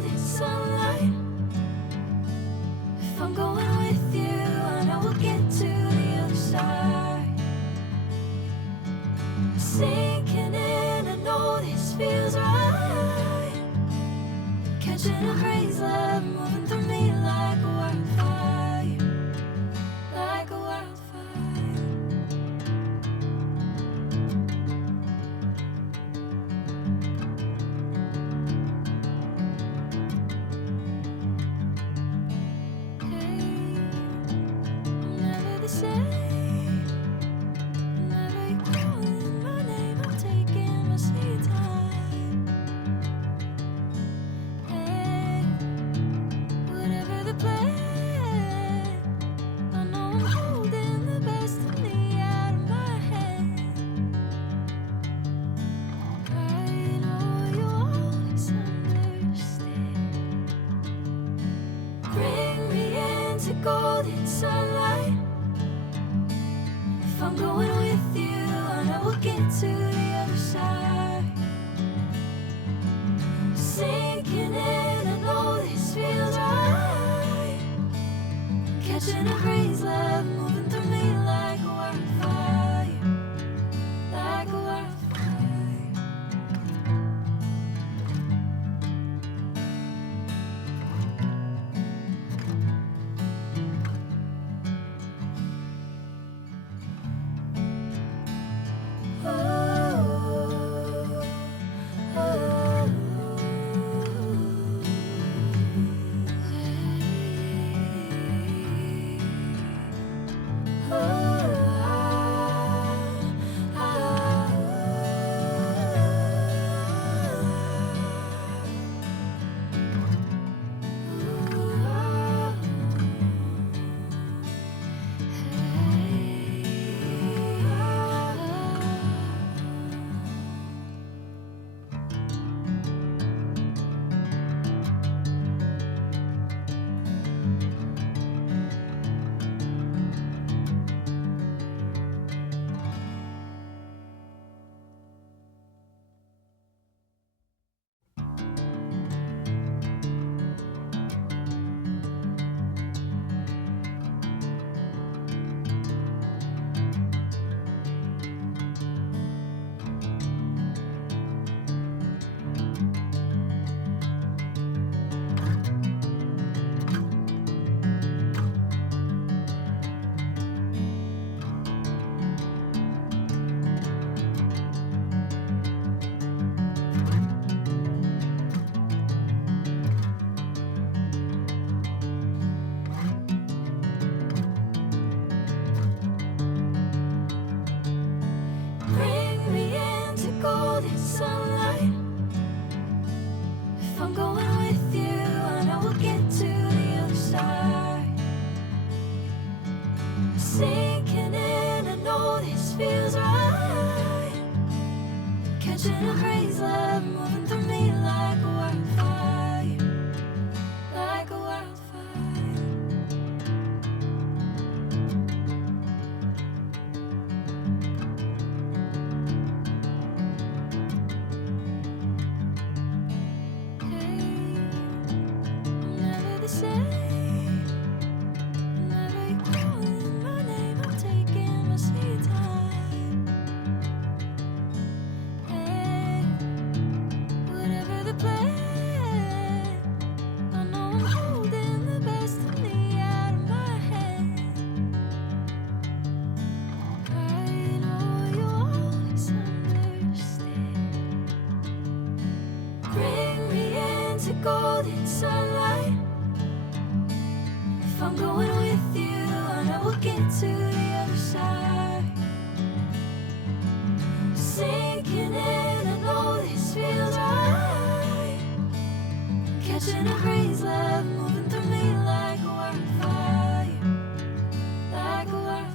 golden sunlight. If I'm going with you, I know we'll get to the other side. Sinking in, I know this feels right. Catching a breeze, love moving through me like a wildfire, like a wildfire. Golden sunlight. If I'm going with you, I know we'll get to the other side. Sinking in, I know this feels right. Catching a breeze, love moving through me like a wildfire, like a wildfire. Golden sunlight. If I'm going with you, I know we'll get to the other side. Sinking in, I know this feels right. Catching a breeze, love moving through me like a wildfire, like a wildfire. Golden sunlight. If I'm going with you, I know we'll get to the other side. Sinking in, I know this feels right. Catching a breeze, love moving through me like a wildfire, like a wildfire.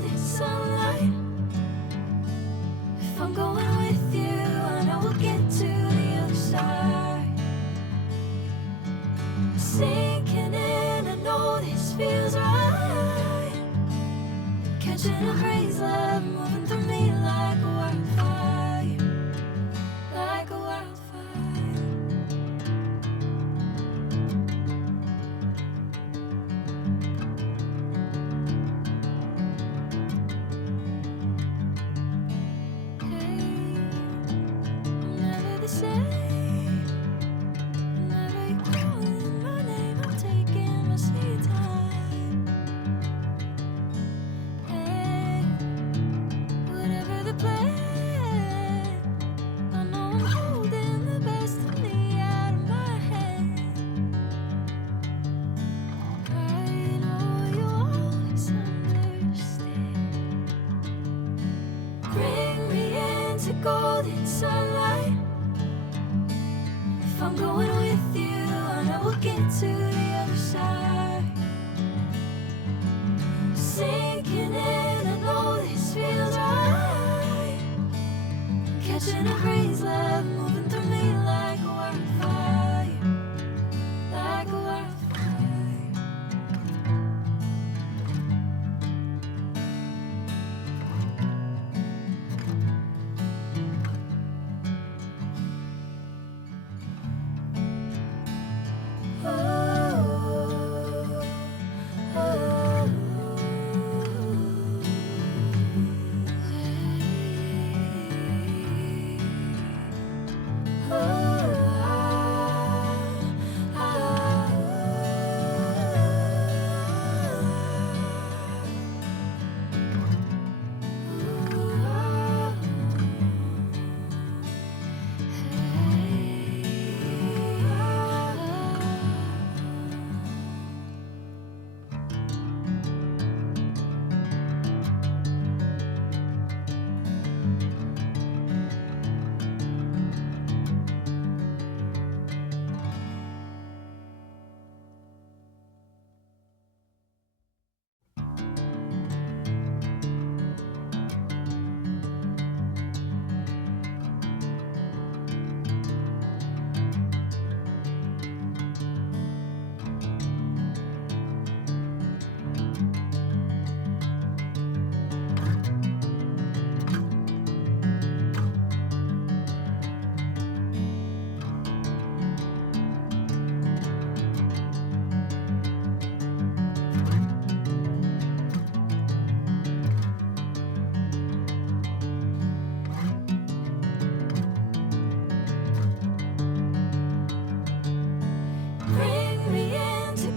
golden sunlight. If I'm going with you, I know we'll get to the other side. Sinking in, I know this feels right. Catching a breeze, love moving through me like a wildfire, like a wildfire. Golden sunlight. If I'm going with you, I know we'll get to the other side. Sinking in, I know this feels right. Catching a breeze, love moving through me like a wildfire, like a wildfire.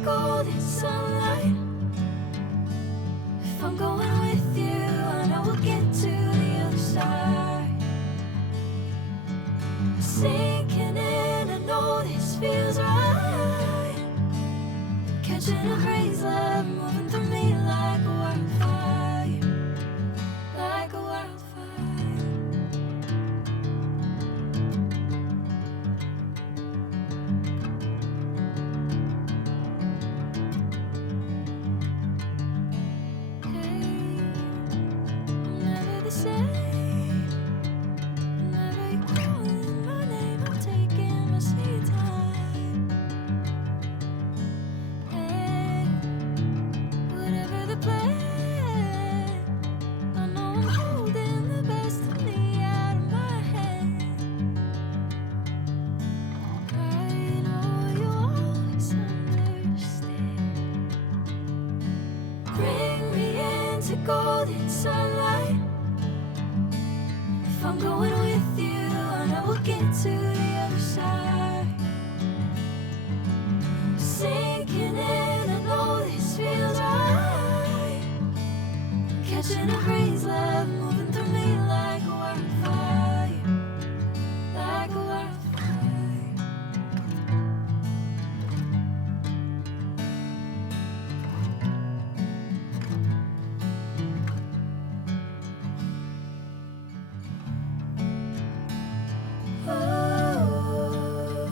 Golden sunlight. If I'm going with you, I know we'll get to the other side. Sinking in, I know this feels right. Catching a breeze, love moving through me like a wildfire, like a wildfire. Golden sunlight. If I'm going with you, I know we'll get to the other side. Sinking in, I know this feels right. Catching a breeze, love moving through me like a wildfire, like a wildfire. Oh.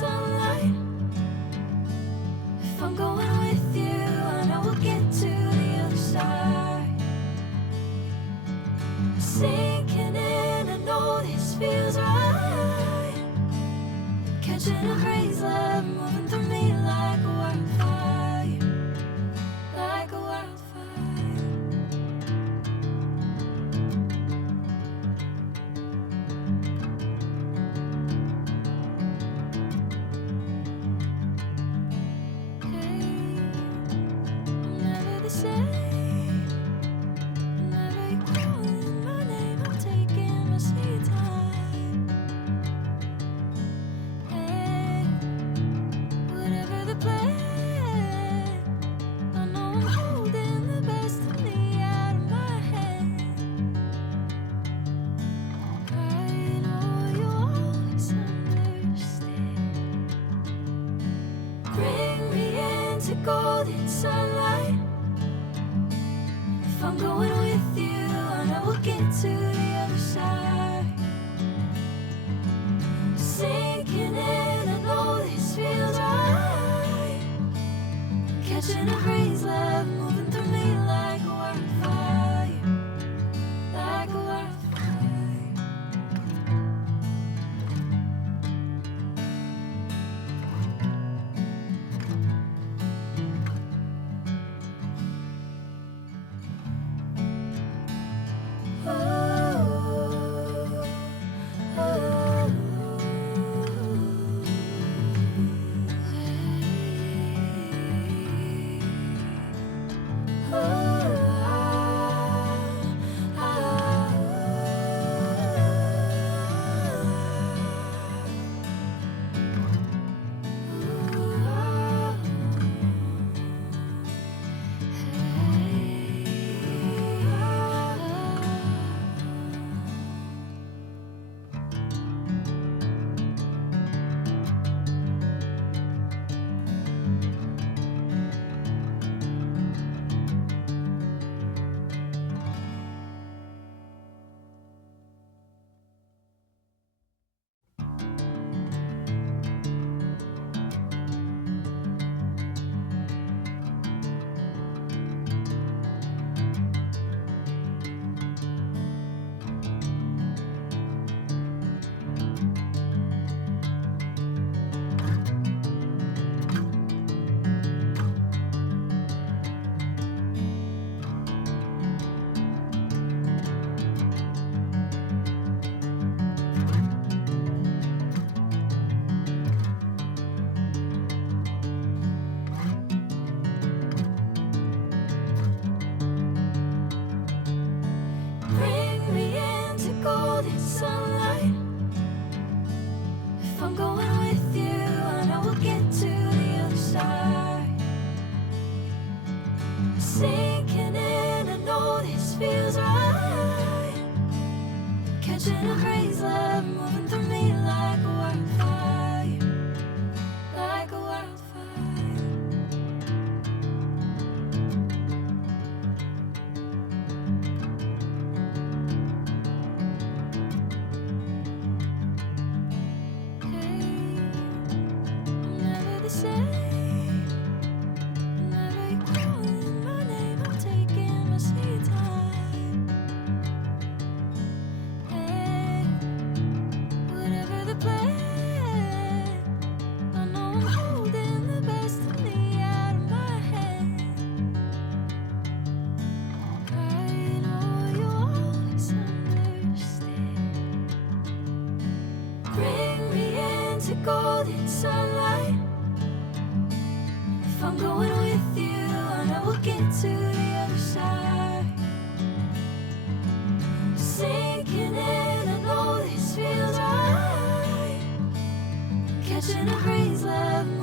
sunlight. If I'm going with you, I know we'll get to the other side. Sinking in, I know this feels right. Catching a breeze, love moving through me like a wildfire, like a wildfire. Golden sunlight. If I'm going with you, I know we'll get to the other side. Sinking in, I know this feels right. Catching a breeze, love moving through me like a wildfire, like a wildfire. Sunlight. If I'm going with you, I know we'll get to the other side. Sinking in, I know this feels right. Catching a breeze, love moving through me like a wildfire, like a wildfire. Golden sunlight. If I'm going with you, I know we'll get to the other side. Sinking in, I know this feels right. Catching a breeze, love.